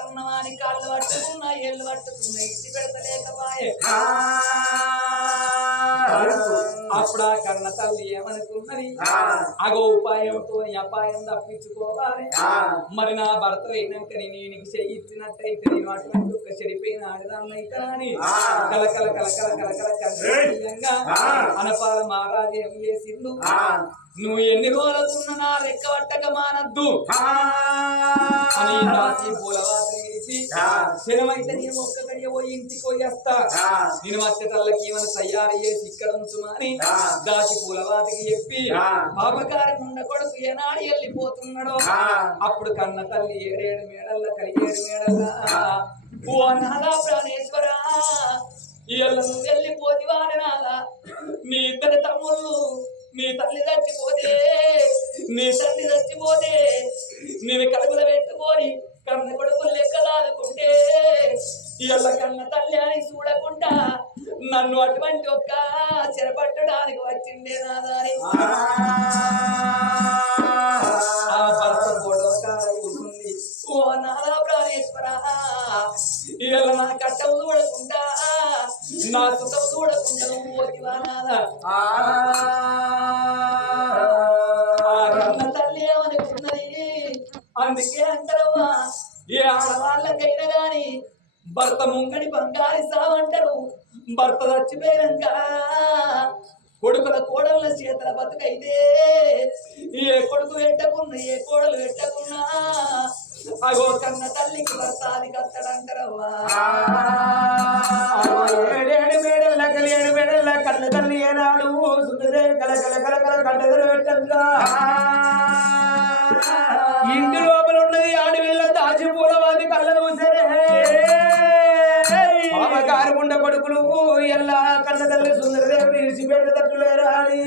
వస్తున్నవాని కాళ్ళు పట్టుకున్నా ఏళ్ళు పట్టుకున్నా ఇచ్చి పెడతలేకపాయే అప్పుడు ఆ కన్న తల్లి ఏమనుకున్నది అగో ఉపాయంతో అపాయం తప్పించుకోవాలి మరి నా భర్త అయినాక నేను ఇచ్చినట్టయితే నేను అటువంటి ఒక చెడిపోయిన ఆడదాన్నైతే అని కలకల కలకల కలకల కలకలంగా అనపాల మహారాజు ఏం చేసిండు నువ్వు ఎన్ని రోజులున్న నా లెక్క పట్టక మానద్దు అని దాసి పూలవాసన వేసి శరమైతే నేను ఒక్క గడియ పోయి ఇంటికి పోయేస్తా నేను వచ్చేటల్లకి ఏమైనా తయారు చేసి ఇక్కడ ఉంచుమని దాసి పూలవాతికి చెప్పి పాపకారి ఉండ కొడుకు ఏనాడు వెళ్ళిపోతున్నాడో అప్పుడు కన్న తల్లి ఏడేడు మేడల్ల కలిగేడు మేడల్ల ఓ నాదా ప్రాణేశ్వరా ఇళ్ళ నువ్వు వెళ్ళిపోతివాని నాదా నీ ఇద్దరు తమ్ముళ్ళు నీ తల్లి చచ్చిపోతే నీ తల్లి చచ్చిపోతే నేను కడుపులో పెట్టుకొని కన్న కొడుకులు లెక్కలాదుకుంటే ఇళ్ళ కన్న తల్లి అని చూడకుండా నన్ను అటువంటి ఒక్క చెరపట్టడానికి వచ్చిండే నాదాని ఆ భర్త ఫోటో కూర్చుంది ఓ నాదా ప్రాణేశ్వర ఇళ్ళ నా కట్టం చూడకుండా నా సుఖం చూడకుండా నువ్వు పోతివా నాదా కన్న తల్లి ఏమనుకున్నది అందుకే అంటారమ్మా ఏ ఆడవాళ్ళకైనా గాని భర్త ముంగడి బంగారి సావంటారు భర్త చచ్చిపోయాక కొడుకుల కోడళ్ళ చేతుల బతుకైతే ఏ కొడుకు పెట్టకున్నా ఏ కోడలు పెట్టకున్నా అగో కన్న తల్లికి భర్త అది కత్తడంటారవ్వా ఏడేడు మేడల్ల కలియేడు మేడల్ల కన్న తల్లి ఏనాడు సుందరే కల కల కల కల కట్టెదరు పెట్టంగా ఇంటి లోపల ఉన్నది ఆడవిల్ల దాచి పూలవాది కళ్ళ చూసరే పాపకారి ఉండ కొడుకులు ఎల్లా కన్న తల్లి సుందరదేవి విడిచిపెట్టేటట్టులేరా అని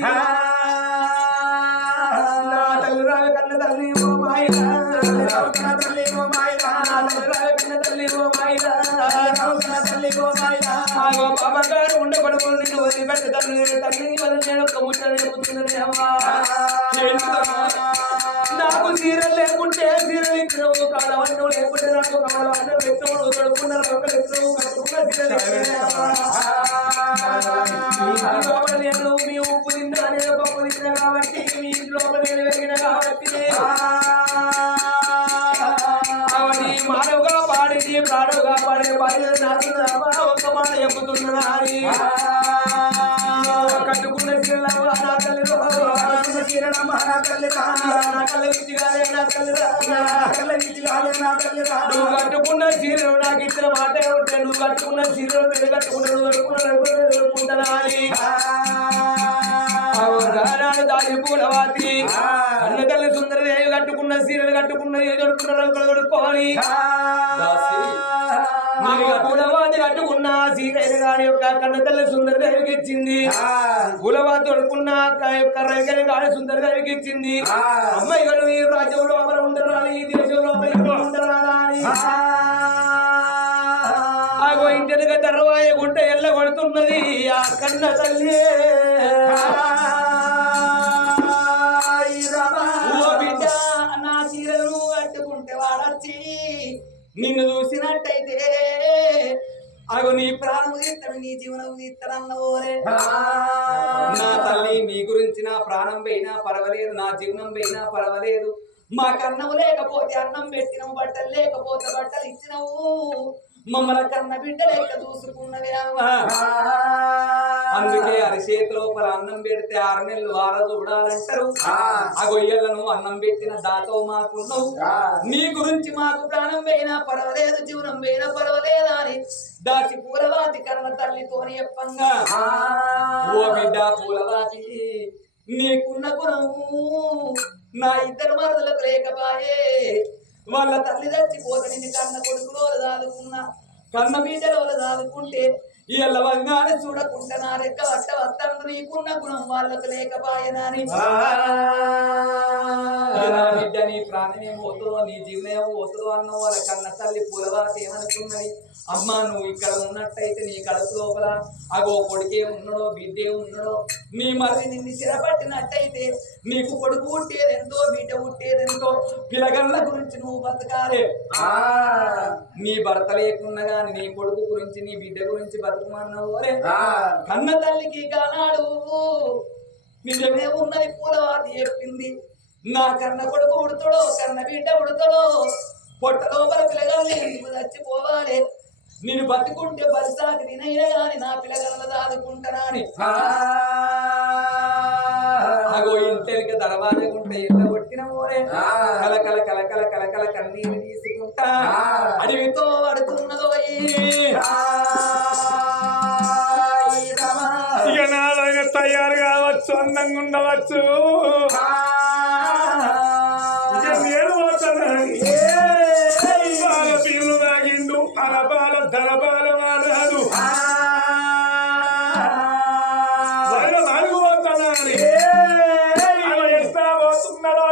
నా తల్లి రావి కన్న తల్లి ఓ మాయిలా కన్న తల్లి ఓ మాయిలా తల్లి రావి కన్న తల్లి ఓ మాయిలా కన్న తల్లి ఓ మాయిలా ఆగో పాపకారి ఉండ కొడుకులు నిన్ను వదిలిపెట్టి తల్లి తల్లి వల్ల నేను ఒక ముచ్చట చెబుతున్నది అమ్మా నాకు సీరలు లేకుంటే సీరలు ఇచ్చినవు కాలవన్ను లేకుంటే నాకు కాలవన్ను పెట్టినవు తడుకున్నారు ఒకరు కట్టుకున్న సీరలు నేను మీ ఉప్పు తిన్నా నేను పప్పు తిన్నా కాబట్టి మీ ఇంట్లో నేను వెలిగిన కాబట్టి అవన్నీ మానవుగా పాడింది ప్రాణుగా పాడే పాడిన నాకు ఒక మాట చెప్పుతున్నా అని కట్టుకున్న సీరలు నా తల్లి నువ్వు కట్టుకున్న చీరలు నాకు ఇచ్చిన మాట ఉంటే నువ్వు కట్టుకున్న చీరలు నేను కట్టుకుంటాను అని దాని పూలవాతి అన్న తల్లి సుందరదేవి కట్టుకున్న చీరలు కట్టుకున్న కట్టుకోవాలి పూలవాతి కట్టుకున్న సీరైన గాని యొక్క కన్న తల్లి సుందరదేవికి ఇచ్చింది పూలవాతి తొడుకున్న యొక్క రైగని గాని సుందరదేవికి ఇచ్చింది అమ్మాయి గారు ఈ రాజ్యంలో అమర ఉండరాలి ఈ దేశంలో ఉండరాలి ఆగో ఇంటిగా తర్వాయ గుంట ఎల్ల కొడుతున్నది ఆ కన్న తల్లి బిడ్డ నా చీరలు కట్టుకుంటే వాడచ్చి నిన్ను చూసినట్టయితే అగో నీ ప్రాణము తీస్తాడు నీ జీవనము తీస్తాడన్నవోరే నా తల్లి నీ గురించి నా ప్రాణం పోయినా పర్వాలేదు నా జీవనం పోయినా పర్వాలేదు మా కన్నము లేకపోతే అన్నం పెట్టినవు బట్టలు లేకపోతే బట్టలు ఇచ్చినవు మమ్మల్ని కన్న బిడ్డ లేక చూసుకున్నవే అవ్వా అందుకే అరిచేతి లోపల అన్నం పెడితే 6 నెలలు వార చూడాలంటారు ఆ గొయ్యలను అన్నం పెట్టిన దాతో మాకున్నావు నీ గురించి మాకు ప్రాణం పోయినా పర్వాలేదు జీవనం పోయినా పర్వాలేదా అని దాచి పూలవాతి కన్న తల్లితోని చెప్పంగా ఓ బిడ్డ పూలవాతి నీకున్న గుణము నా ఇద్దరు మరదలకు లేకపాయే వాళ్ళ తల్లి చచ్చిపోతే నిన్ను కన్న కొడుకులో దాదుకున్నా కన్న బిడ్డలో దాదుకుంటే ఇళ్ళ వంగానే చూడకుండా నా రెక్క వట్ట వస్తందు నీకున్న గుణం వాళ్ళకు లేకపాయనని బిడ్డ నీ ప్రాణమే పోతుందో నీ జీవనేమో పోతుందో అన్న వాళ్ళ కన్న తల్లి పూలవాతి ఏమనుకున్నది అమ్మా నువ్వు ఇక్కడ ఉన్నట్టయితే నీ కడుపు లోపల అగో కొడుకే ఉన్నాడో బిడ్డే ఉన్నాడో నీ మళ్ళీ నిన్ను చిరపట్టినట్టయితే నీకు కొడుకు పుట్టేదెంతో బిడ్డ పుట్టేదెంతో పిల్లగళ్ళ గురించి నువ్వు బతకాలే నీ భర్త లేకున్నా గాని నీ కొడుకు గురించి నీ బిడ్డ గురించి బతుకుమన్నావు కన్న తల్లికి కానాడు నిజమే ఉన్నది పూలవాతి చెప్పింది నా కన్న కొడుకు ఉడతాడో కన్న బిడ్డ ఉడతాడో పొట్ట లోపల పిల్లగాల్ని చచ్చిపోవాలి నేను బతుకుంటే బలిసాకి తినయ్యే గాని నా పిల్లగాళ్ళ దాదుకుంటానా అని అగో ఇంటెలిక దరవాజకుంటే ఎట్లా కొట్టిన పోరే కలకల కలకల కలకల కన్నీరు తీసుకుంటా అడవితో పడుతున్నదో ఇక నాదైనా తయారు కావచ్చు అందంగా ఉండవచ్చు ఇక నేను పోతాను పీలు తాగిండు అలబాల ధరబాల వాడాడు నాలుగు పోతాను ఎట్లా పోతున్నారో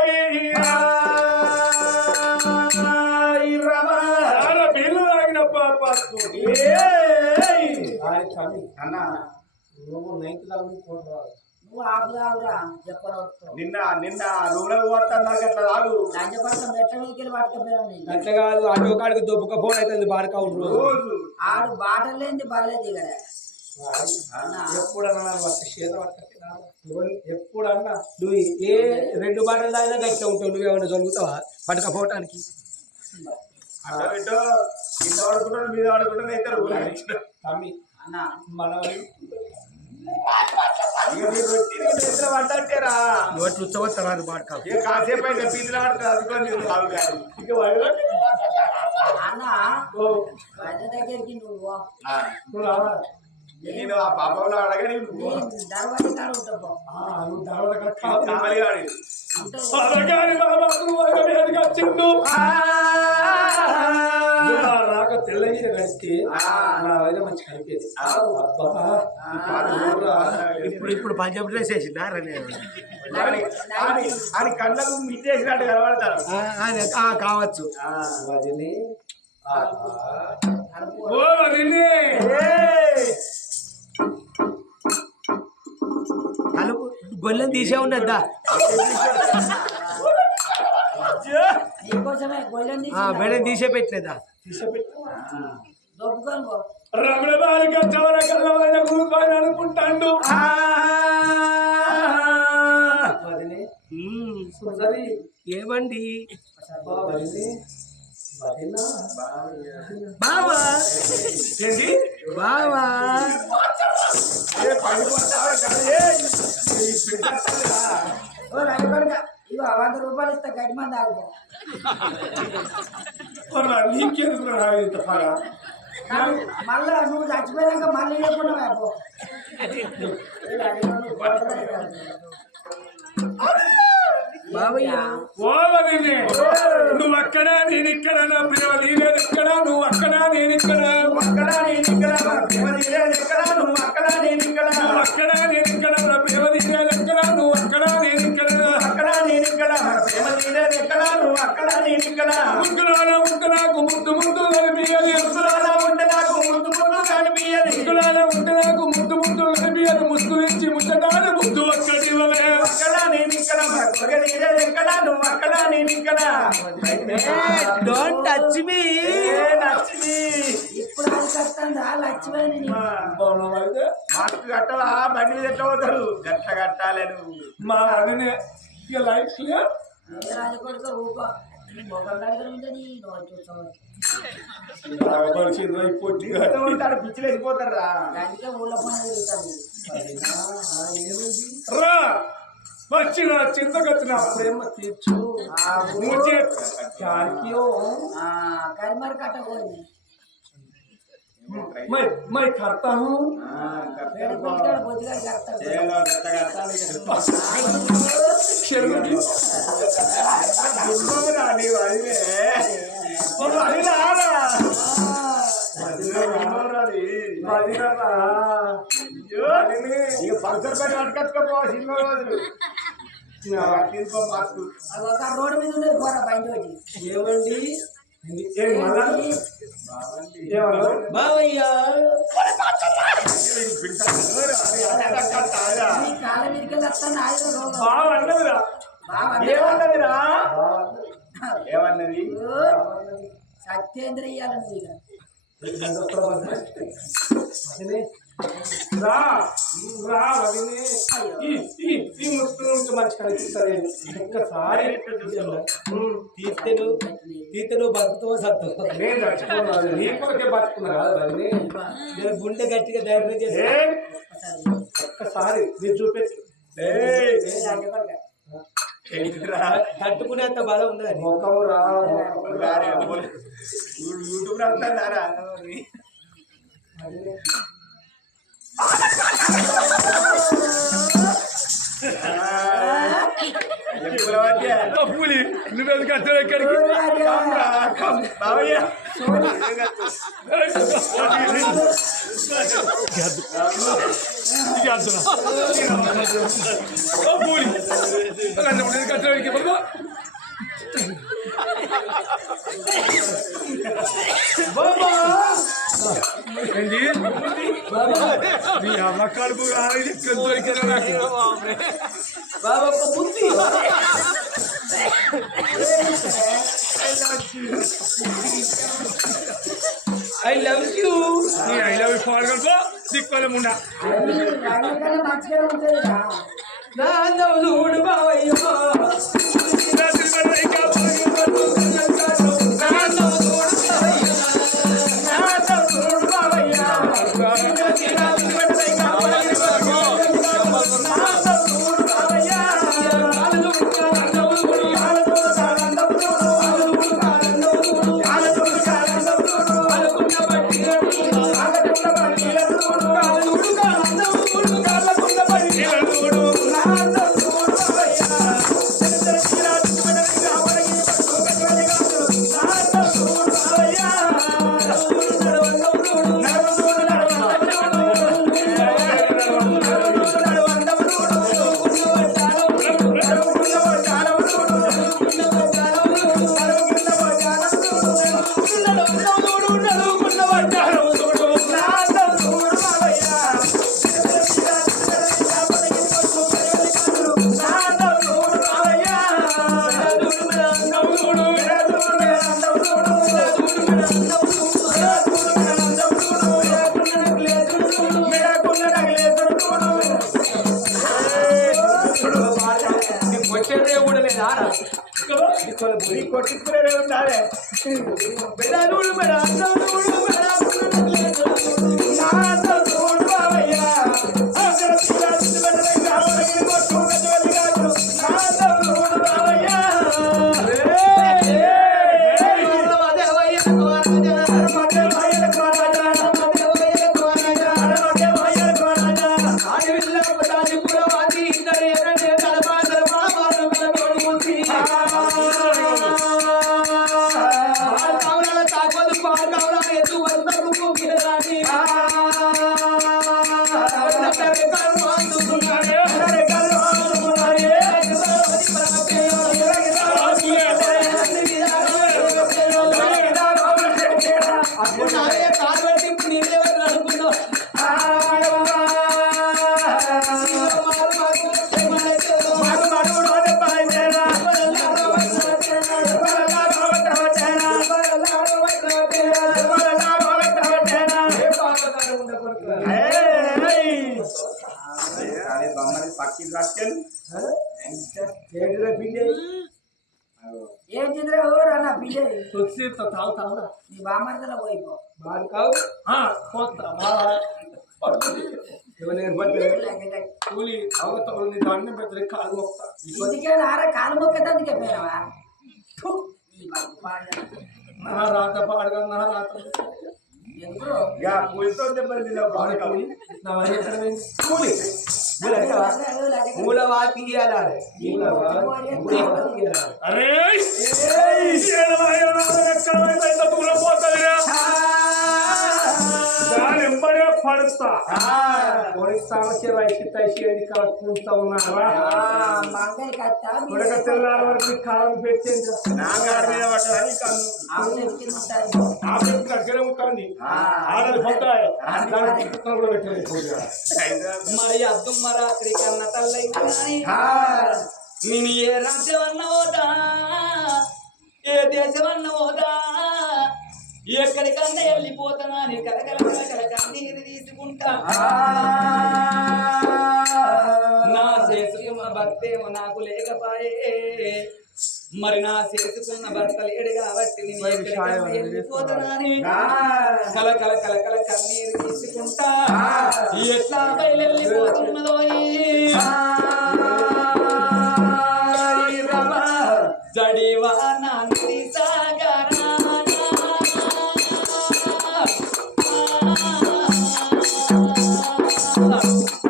పీలు తాగిన పాప అన్నా నువ్వు నైట్ నువ్వు ఆపుదావురా చెప్పడం నిన్న రూమ్ పోతాను అట్లా రాదు లంచపడతాం ఎట్ల మీదకి పట్టుకపోయాను అట్లా కాదు ఆటో కాడికి దొబ్బక ఫోన్ అవుతుంది బాడక రోజు ఆడు బాటలు లేని బర్లేదు ఇక్కడ ఎప్పుడన్నా ఎప్పుడన్నా నువ్వు ఏ 2 బాటలు తాగినా గట్టిగా ఉంటావు నువ్వేమన్నా చదువుతావా పట్టుకపోవటానికి అట్లా పెట్టో కింద పడుకుంటాను మీద పడుకుంటాను అయితే తమ్మి అన్న మన పడ్డారా నోట్లు ఉచ్చవస్తారా బాడక కాసేపు అయితే పీజులు ఆడుతుంది అన్న బయట దగ్గరికి నువ్వు నేను ఆ పాపంలో అడగని దర్వాజ కాడ ఉంటావు రాక తెల్లగిన కడితే నా వైద్య మంచి కనిపేది ఇప్పుడు పంజాబ్ డ్రెస్ వేసిందా అని కళ్ళకు మిట్టేసినట్టు కనబడతారు కావచ్చు కలుపు గొల్లెం తీసే ఉన్నదా మేడం తీసే పెట్టలేదా రమణ బాలిక చవర కళ్ళ కూర్చొని అనుకుంటాడు ఏమండి బావా ఏంటి బావా ఇగో 100 రూపాయలు ఇస్తా గడ్డి మంది ఆగుతా మళ్ళా నువ్వు చచ్చిపోయాక మళ్ళీ లేకుండా నువ్వు అక్కడ నేను ఇక్కడ నా ప్రేమ నీలేదు ఎక్కడ నువ్వు అక్కడ నేను ఇక్కడ అక్కడ నేను ఇక్కడ నా ప్రేమ నీలేదు ఎక్కడ నువ్వు అక్కడ నేను ఇక్కడ అక్కడ నేను ఇక్కడ నా ప్రేమ నీలేదు ఎక్కడ నువ్వు అక్కడ నేను ఇక్కడ అక్కడ నేను ఇక్కడ నా ప్రేమ నీలేదు ఎక్కడ నువ్వు అక్కడ నేను ఇక్కడ ముద్దులాల ఉంటే నాకు ముద్దు ముద్దు కనిపించాలి ముద్దులాల ఉంటే నాకు ముద్దు ముద్దు కనిపించాలి ముద్దులాల ఉంటే నాకు ముద్దు ముద్దు కనిపించాలి ముద్దు నుంచి ముద్దటాలు ముద్దు ఒక్కటి అక్కడ నేను ఇక్కడ ఎక్కడ నువ్వు అక్కడ నేను ఇక్కడ డోంట్ టచ్ మీ ఇప్పుడు అది కట్టండి లక్ష్మీ మాస్క్ కట్టాలా బండి మీద ఎట్లా పోతారు గట్ట కట్టాలి నువ్వు మా అన్ననే ఇక లైఫ్ క్లియర్ రాజకోట ఊప మొగల్ దగ్గర ఉందని పిచ్చిలు వెళ్ళిపోతారా అందుకే ఊళ్ళో పని తిరుగుతాను రా వచ్చిన చింతకొచ్చిన ప్రేమ తీర్చు కరిమర్ కట్టబోయింది मैं करता हूँ రోడ్డు మీద ఉండేది పోరా బయట ఏమండి బావయ్యా కాళ్ళ మీదకి వస్తాను ఏమన్నదిరా ఏమన్నది సత్యేంద్ర ఇయ్యాలని ఇక రా రా వదినే. ఈ ముస్తు నుంచి మంచి కనిపిస్తుంది ఒక్కసారి తీతను బతుకుతో సత్తు నేను చచ్చిపోన్నాను నీ కొరకే బతుకున్నా కదా వదినే. నేను గుండె గట్టిగా ధైర్యం చేసి ఒక్కసారి మీరు చూపెట్టు తట్టుకునేంత బలం ఉండదు మొక్కము రా యూట్యూబ్ రాస్తారా పూలి నువ్వెందుకు వచ్చావు ఇక్కడికి బావయ్య ఏంటి నీ అమ్మ కడుపు బాబా ఒక బుద్ధి I love you I love you ఫార్ కనుకో దిక్కులముండా మంచిగా ఉంటుంది నా నవ్వుడు బావయ్యో కొట్టుకునే ఉండాలి నీ బామర్దలో పోయిపో కూలి అవతల దండం పెద్దలే కాలు మొక్తా ఇందుకే నారా కాలు మొక్కదానికి చెప్పావా నా రాత పాడగా నా రాత కూలితో దెబ్బలు కూలి నా కూలి మూలవాతి అరే దూరం పోతుందిరా దాని ఎంబడే పడుస్తా సమస్య వయసు తైసి కలుపుకుంటా ఉన్నారా ఉడక తెల్లారి వరకు కాలం పెట్టింది దగ్గర ఉంటుంది ఆడలు పోతాయి కూడా పెట్టలేదు మరి అద్దం మరాత్రి కన్న తల్లైనా నేను ఏ రాజ్యం అన్నవోదా ఏ దేశం అన్నవోదా ఎక్కడికన్నా వెళ్ళిపోతానా అని కలకల కలకల కన్నీరు తీసుకుంటా నా చేసుకున్న భర్తేమో నాకు లేకపాయే మరి నా చేసుకున్న భర్త లేడు కాబట్టి నేను ఎక్కడికన్నా వెళ్ళిపోతానని కలకల కలకల కన్నీరు తీసుకుంటా ఎట్లా బయలుపోతున్నదో జడివా నంది సాగరా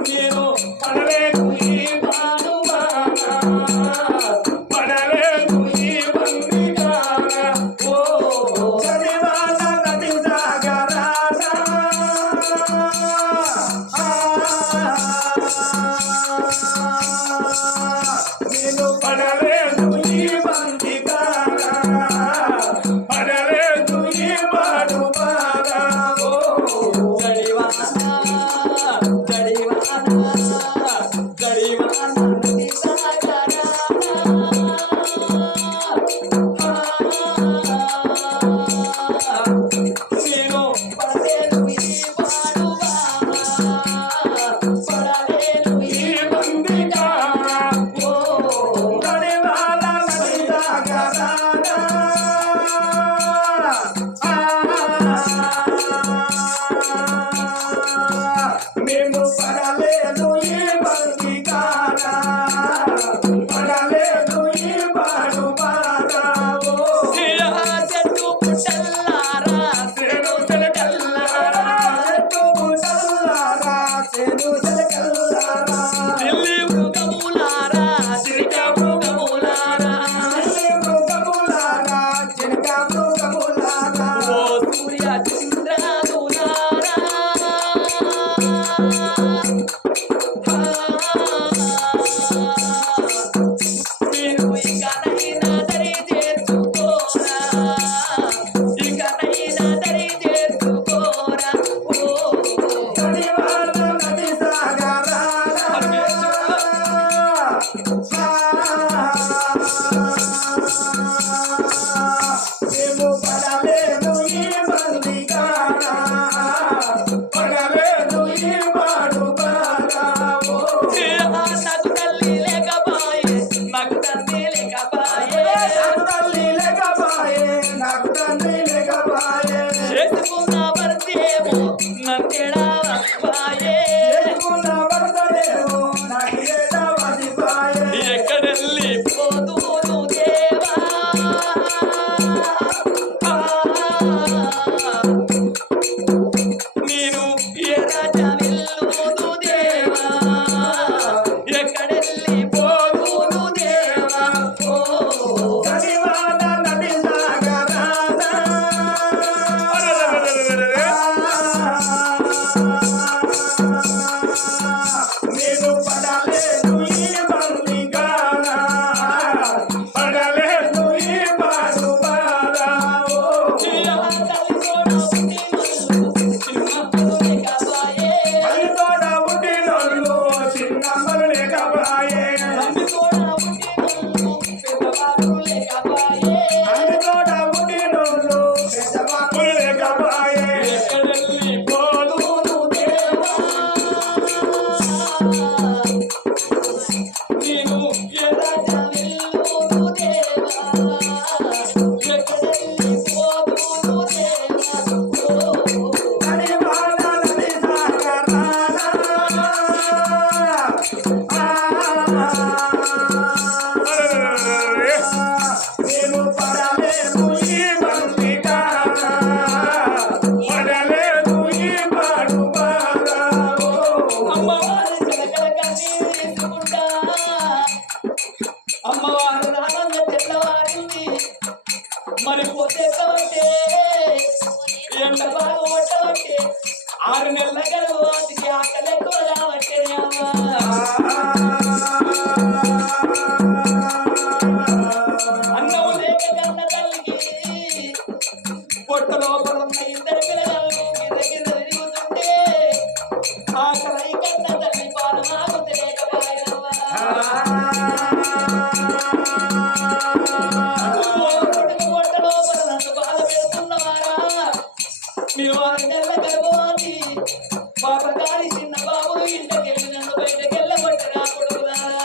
నేను పడలేదు ఈ పడలేదు ఈ బందిగారా ఓ జడివా నంది సాగరా నేను పడలేదు ఈ బందిగారా పడలేదు ఈ పాడు బాగా ఓ జడివా మేము పడలేదు ఈ బందిగారా పడలేదు ఈ పాడు బాగా ఓ చెట్టు పుట్టల్లారా చెడు చెలకల్లారా చెట్టు పుట్టల్లారా చెడు చెలకల్లారా ఢిల్లీ మృగములారా చిరిక మృగములారా ఢిల్లీ మృగములారా చిరిక మృగములారా ఓ సూర్య చంద్రాదులారా మీరు ఇకనైనా దరి చేర్చుకోరా ఇకనైనా దరి చేర్చుకోరా ఓ జడివాడ నది సాగరా మేము పడలేదు ఈ బందిగారా పడలేదు ఈ పాడు బాగా ఓ నాకు తల్లి లేకపాయే నాకు తండ్రి లేకపాయే నాకు తల్లి లేకపాయే నాకు తండ్రి లేకపాయే చేసుకున్న భర్తేమో నన్నేడా వసిపాయే చేసుకున్న భర్తేమో నాకేడా వసిపాయే ఎక్కడెళ్ళి పోదును దేవా నేను ఏ రాజా వెళ్ళును దేవా ఎక్కడెళ్ళి పోదును దేవా ఓ జడివాడ నది సాగరా నేను పడలేదు ఈ బందిగారా పడలేదు ఈ పాడు బాగా ఓ తల్లితోడ పుట్టినోళ్ళు చిన్నమ్మలు లేకపాయే తల్లితోడ పుట్టినోళ్ళు పెద్దబాబులు లేకపాయే ఎక్కడెళ్ళి పోదును దేవా నేను ఏ రాజా వెళ్ళును దేవా ఎక్కడెళ్ళి పోదును దేవా ఓ జడివాడ నది సాగరా నేను పడలేదు ఈ బందిగారా పడలేదు ఈ పాడు బాగా ఓ అమ్మవారి చిలకల కన్నీరు తీసుకుంటా అమ్మవారు రాగంగా తెల్లవారింది మరి పోతే కాబట్టి ఎండ బాగా కొట్టబట్టి 6 నెలల గడువు వాటికి ఆకలి ఎక్కువ కాబట్టి అన్నం లేక కన్న తల్లికి పొట్ట లోపల ఉన్న 2 పిల్లలు గిర్ర తిరుగుతుంటే ఆకలి కన్న తల్లి పాలు నాకు తెలియకపోయినవా పొట్ట లోపల నన్ను బాధ పెడుతున్నవారా నేను 6 నెలల గర్భవతి పాపగారి చిన్న బాబు ఇంటికెళ్ళి నన్ను బయటకెళ్ళగొట్టిన కొడుకులారా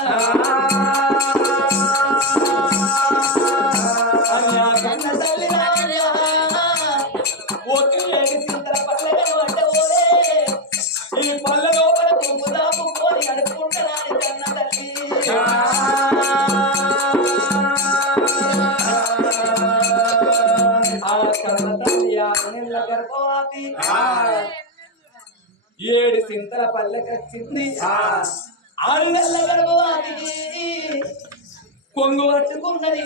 అయ్యా కన్న తల్లి రాజా ఒక 7 సింతల పల్లె వంట ఓరే ఈ పళ్ళ లోపల కుంకు దాపుకొని అడుక్కుంటున్నాను కన్న తల్లి ఆ కన్న తల్లి 6 నెలల గర్భవతి 7 సింతల పల్లెకొచ్చింది 6 నెలల గర్భవతికి కొంగు పట్టుకున్నది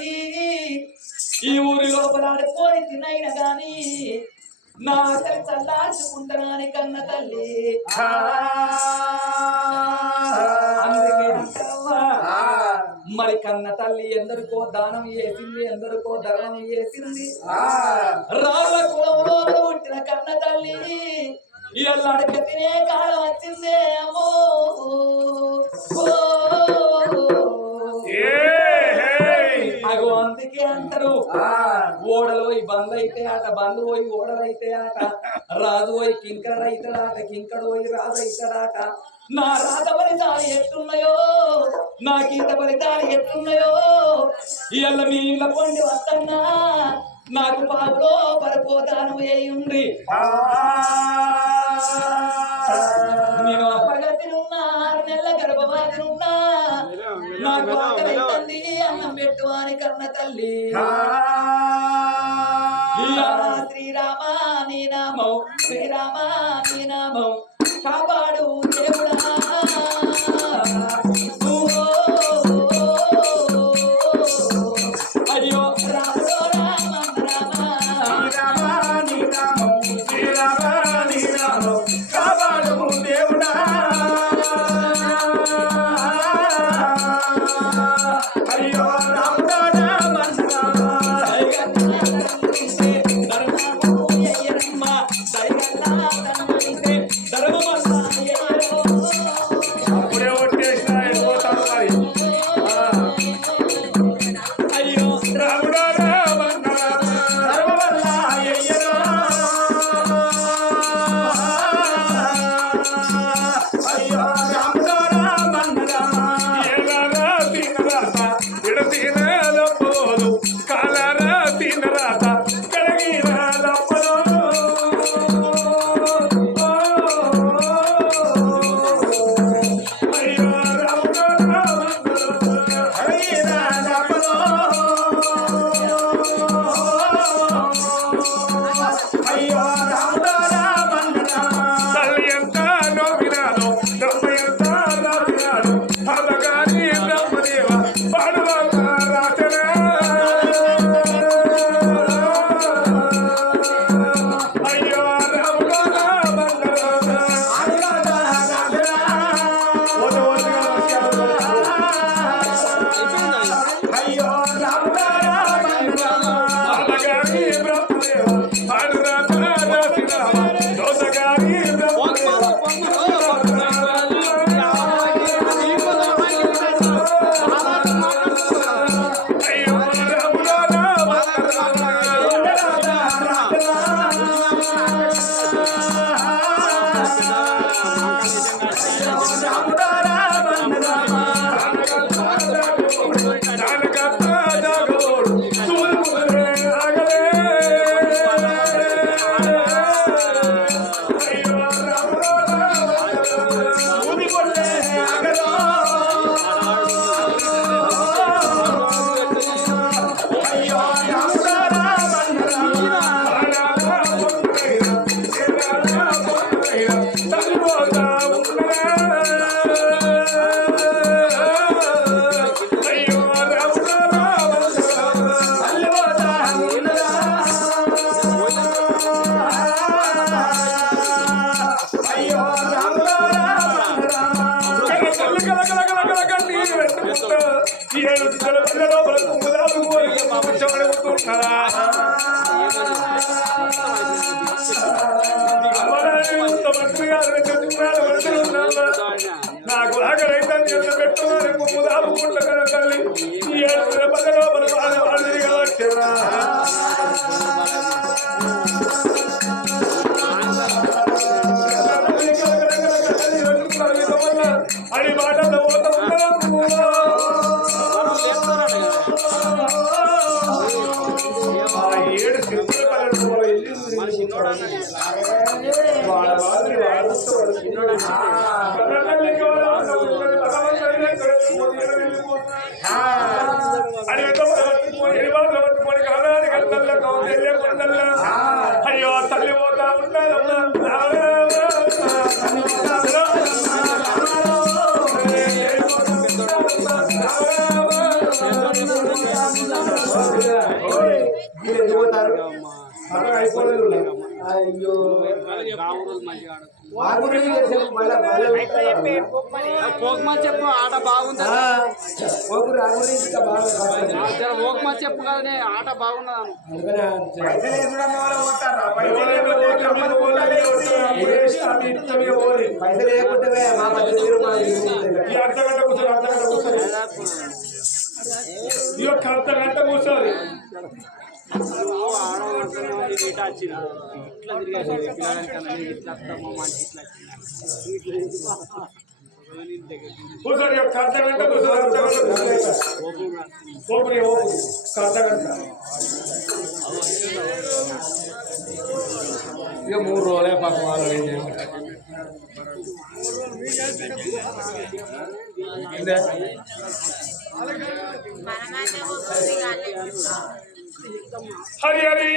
ఈ ఊరి లోపల ఆడుకొని తినైన గాని నా ఆకలి చల్లార్చుకుంటున్నాని కన్న తల్లి అందుకే అంటావా మరి కన్న తల్లి ఎందరికో దానం చేసింది ఎందరికో ధర్మం చేసింది రాళ్ళ కులంలో పుట్టిన కన్న తల్లి ఇళ్ళ అడక తినే కాలం వచ్చిందే అమ్మో అగో అందుకే అంటారు ఓడలు పోయి బంద్ అయితే ఆట బంద్ పోయి ఓడలు అయితే ఆట రాజు పోయి కింకడ అవుతాడాట కింకడు పోయి రాజు అవుతాడాట నా రాత ఫలితాలు ఎట్లున్నాయో నా గీత ఫలితాలు ఎట్లున్నాయో ఇళ్ళ మీ ఇళ్ళ పొండి వస్తన్నా నాకు పాపలో పరపోదానం వేయుండ్రి నేను అప్పగతినున్నా 6 నెలల గర్భవతినున్నా నాకు ఆకలి అన్నం పెట్టు అని కన్న తల్లి శ్రీరామ నీ నామం శ్రీరామ నీ నామం కాపాడు దేవుడా అయ్యో రాముడో రామ రామ కాపాడు దేవుడా అయ్యో రాముడో అప్పుడే ఒట్టేసిన వెళ్ళిపోతాను మరి అయ్యో రాముడో సర్వవల్ల అయ్యో అయ్యో రాముడో పోదు కాలరా తినరాత కడిగిన లప్పలో అయ్యో రాముడో కడిగిన లప్పలో అయ్యో రాముడో తల్లి ఎంత నోవినాలో దొమ్మ ఎంత రాసినాడు అదగాని బ్రహ్మదేవ పాడువాక రాసనా అయ్యో రాముడో అయ్యో రాముడో అదగాని బ్రహ్మదేవ పాడువాక రాసినావ దోసగాని బ్రహ్మదేవ అయ్యో రాముడో నాకు ఆకలైతే పెట్టుకుని ముదాలు పుట్టగల తల్లి ఏడు పదలో మన వాడ వాడి వాడు కన్నతల్లికి భగవంతుడిని అయ్యో తల్లి పోతా ఉంటాదమ్మా పోతారు అయిపోలేదు అయ్యో పోకమా చెప్పు ఆట బాగుంది పోకమా చెప్పు కానీ ఆట బాగున్నదాను పైసలు లేకపోతే మా మధ్య అర్ధగంట కూర్చోవాలి కూర్చోండి అర్ధగంట కూర్చోండి అర్ధగంట ఇక 3 రోజులే పాపం వాళ్ళు ఏం చేయమంటారు హరి హరి